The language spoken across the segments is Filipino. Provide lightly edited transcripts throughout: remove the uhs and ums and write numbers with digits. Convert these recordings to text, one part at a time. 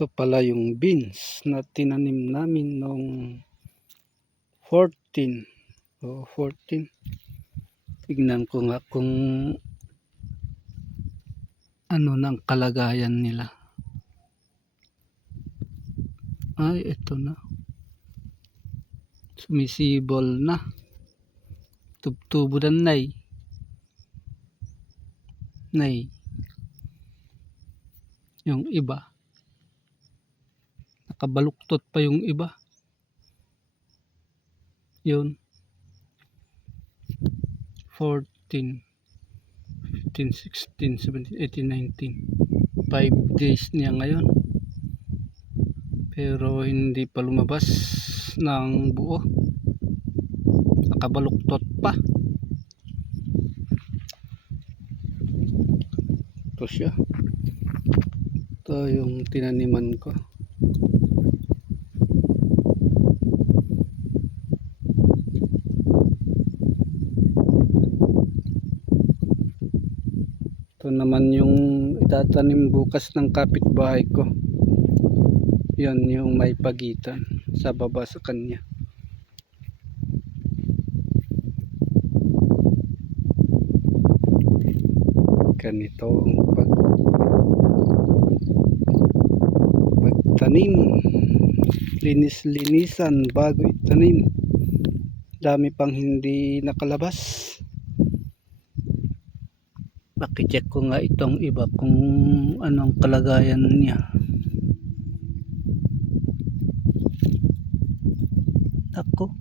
Ito pala yung beans na tinanim namin noong 14. O 14. Tignan ko nga kung ano ng kalagayan nila. Ay, ito na. Sumisibol na. Tubtubo na nay. Yung iba. Nakabaluktot pa yung iba. Yun. 14, 15, 16, 17, 18, 19. 5 days niya ngayon. Pero hindi pa lumabas ng buo. Nakabaluktot pa. Ito siya. Ito yung tinaniman ko. Ito naman yung itatanim bukas ng kapitbahay ko. Yan yung may pagitan sa baba sa kanya. Ganito ang pagtanim. Linis-linisan bago itanim. Dami pang hindi nakalabas. Pakicheck ko nga itong iba kung anong kalagayan niya. Ako,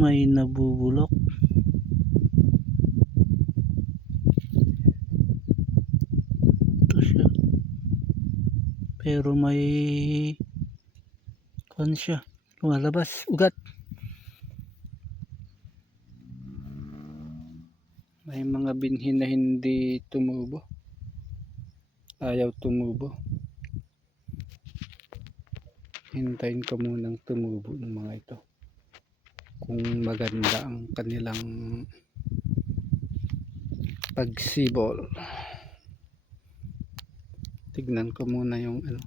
may nabubulok. Ito siya. Pero may kuwan siya. Lumalabas. Ugat. May mga binhi na hindi tumubo. Ayaw tumubo. Hintayin ko munang tumubo ng mga ito. Kung maganda ang kanilang pagsibol. Tignan ko muna yung ano.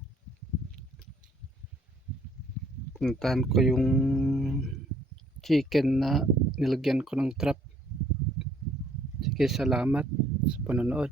Puntahan ko yung chicken na nilagyan ko ng trap. Sige, salamat sa panonood.